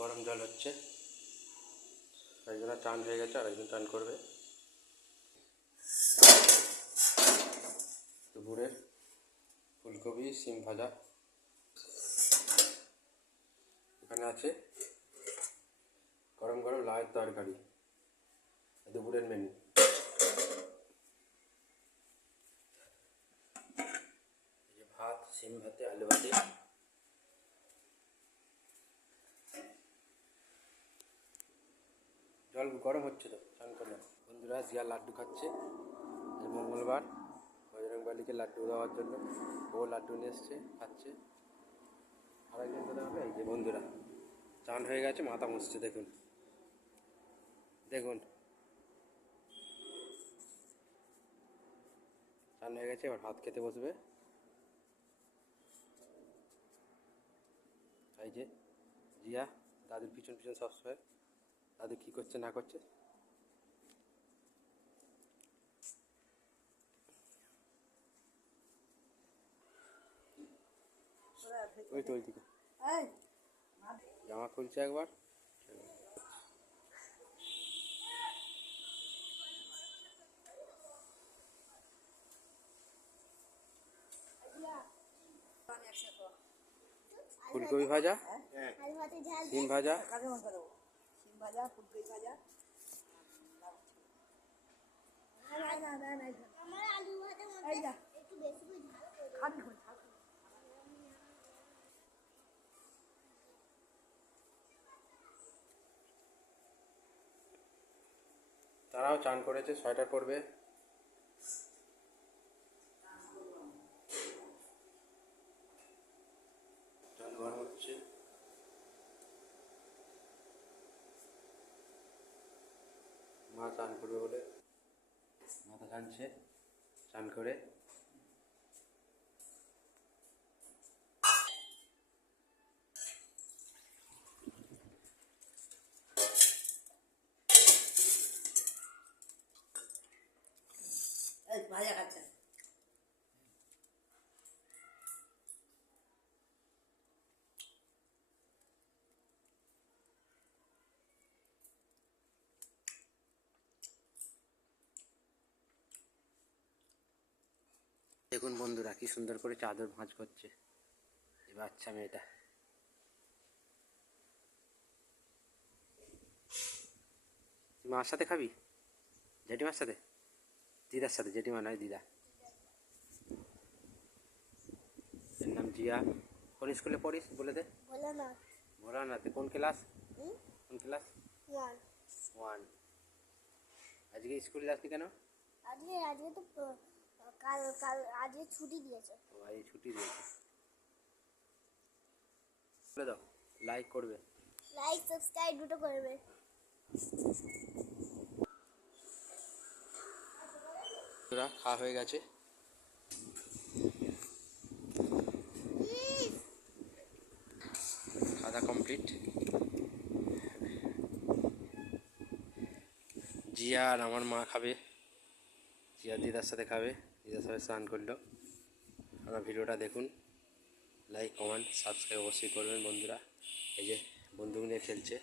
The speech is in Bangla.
গরম জল হচ্ছে, একজনের চান হয়ে গেছে আর একজন চান করবে। দুপুরের ফুলকপি সিম ভাজা, এখানে আছে গরম গরম লাউয়ের তরকারি, দুপুরের মেনু। এই যে ভাত, সিম ভাতে, আলু ভাতে। জল গরম হচ্ছে তো, চান করলাম। বন্ধুরা জিয়া লাড্ডু খাচ্ছে, আজ মঙ্গলবার, বজরংবলীকে লাড্ডু দেওয়ার জন্য ও লাড্ডু নিয়ে এসছে, খাচ্ছে। আর একজন কোথায় হবে? এই যে বন্ধুরা চান হয়ে গেছে, মাথা মুছছে, দেখুন দেখুন চান হয়ে গেছে, এবার ভাত খেতে বসবে। এই যে জিয়া দাদুর পিছন পিছন সবসময়, দাদু কী করছে না করছে। ওই তো ওইদিকে জামা খুলছে একবার। ফুলকপি ভাজা, সিম ভাজা, তারাও চান করেছে, সোয়েটার পরবে। জল গরম হচ্ছে, মা চান করবে বলে মাথা ঘামছে, চান করে। ভাজা খাচ্ছে। দেখুন বন্ধুরা কি সুন্দর করে চাদর ভাঁজ করছে এই বাচ্চা মেয়েটা। মার সাথে খাবি? জেঠিমার সাথে? দিদার সাথে? জেঠিমা নয়, দিদা। এর নাম জিয়া। কোন স্কুলে পড়িস বলে দে। ভোলানাথে। কোন ক্লাস? কোন ক্লাস? 1। আজকে স্কুলে আসলি কেন? আজকে তো আজকে ছুটি দিয়েছে। ও আজ ছুটি দিয়েছে। বলে দাও, লাইক করবে, লাইক সাবস্ক্রাইব দুটো করবে। খাওয়া হয়ে গেছে, খাওয়া কমপ্লিট। জিয়া আর আমার মা খাবে, জিয়া দিদার সাথে খাবে, দিদার সাথে স্নান করলো। আমার ভিডিওটা দেখুন, লাইক কমেন্ট সাবস্ক্রাইব অবশ্যই করবেন বন্ধুরা। এই যে বন্ধু নিয়ে খেলছে।